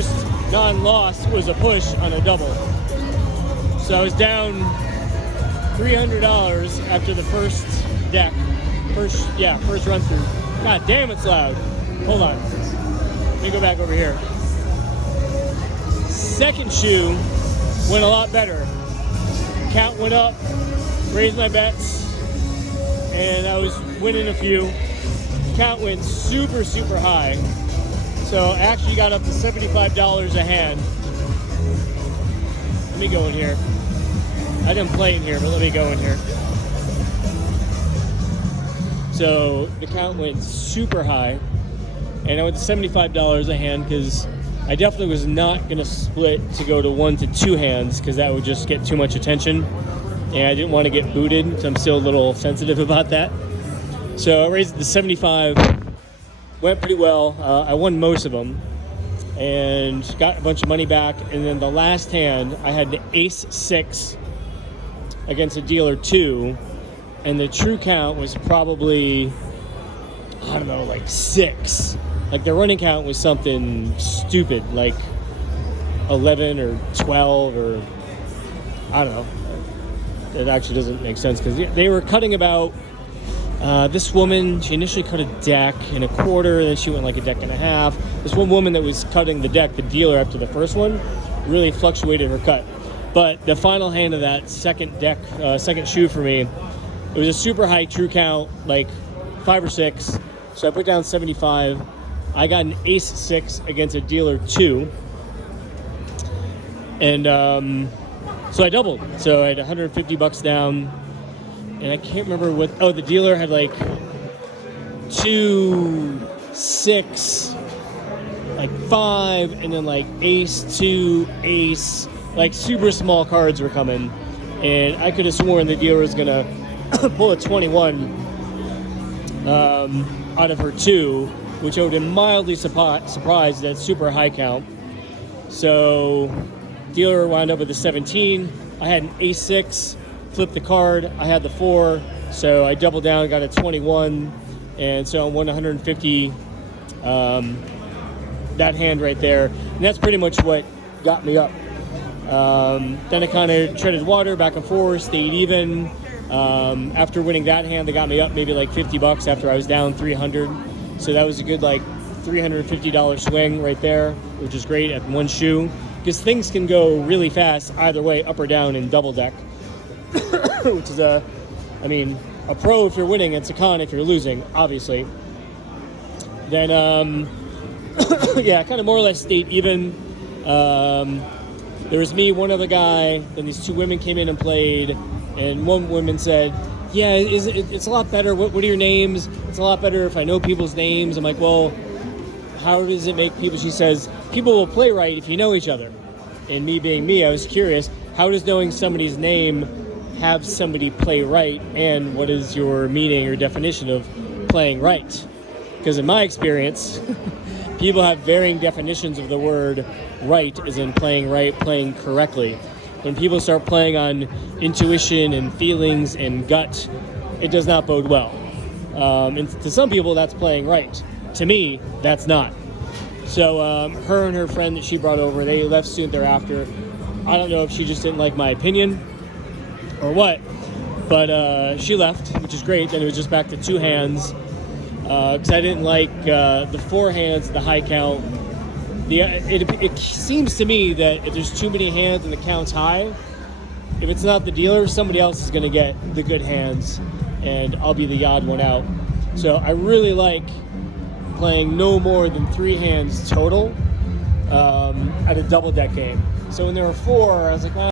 first non-loss was a push on a double. So I was down $300 after the first deck. First run through. God damn, it's loud. Hold on. Let me go back over here. Second shoe went a lot better. Count went up, raised my bets, and I was winning a few. Count went super, super high. So I actually got up to $75 a hand. Let me go in here. I didn't play in here, but let me go in here. So the count went super high, and I went to $75 a hand because I definitely was not going to split to go to 1 to 2 hands because that would just get too much attention, and I didn't want to get booted, so I'm still a little sensitive about that. So I raised it to 75, went pretty well. I won most of them and got a bunch of money back, and then the last hand I had an ace-6 against a dealer 2, and the true count was probably, I don't know, like 6. Like the running count was something stupid, like 11 or 12 or I don't know. It actually doesn't make sense because they were cutting about, this woman, she initially cut a deck and a quarter, then she went like a deck and a half. This one woman that was cutting the deck, the dealer after the first one, really fluctuated her cut. But the final hand of that second deck, second shoe for me, it was a super high true count, like 5 or 6. So I put down 75. I got an ace-6 against a dealer 2. And so I doubled. So I had $150 down. And I can't remember what, oh, the dealer had like 2, 6, like 5, and then like ace, 2, ace, like super small cards were coming. And I could have sworn the dealer was gonna pull a 21 out of her 2, which I would have been mildly surprised at super high count. So dealer wound up with a 17. I had an ace-6, flipped the card. I had the 4, so I doubled down, got a 21, and so I won 150. That hand right there, and that's pretty much what got me up. Then I kind of treaded water back and forth, stayed even. After winning that hand, they got me up maybe like $50 after I was down 300. So that was a good like $350 swing right there, which is great at one shoe because things can go really fast either way, up or down in double deck, which is a pro if you're winning, it's a con if you're losing, obviously. Then, yeah, kind of more or less stayed even. There was me, one other guy, then these 2 women came in and played, and one woman said, yeah, it's a lot better. What are your names? It's a lot better if I know people's names. I'm like, well, how does it make people? She says, people will play right if you know each other. And me being me, I was curious, how does knowing somebody's name have somebody play right? And what is your meaning or definition of playing right? Because in my experience, people have varying definitions of the word right, as in playing right, playing correctly. When people start playing on intuition and feelings and gut, it does not bode well. And to some people, that's playing right. To me, that's not. So her and her friend that she brought over, they left soon thereafter. I don't know if she just didn't like my opinion or what, but she left, which is great. Then it was just back to 2 hands because I didn't like the 4 hands, the high count. It seems to me that if there's too many hands and the count's high, if it's not the dealer, somebody else is going to get the good hands, and I'll be the odd one out. So I really like playing no more than 3 hands total at a double deck game. So when there were 4, I was like, well,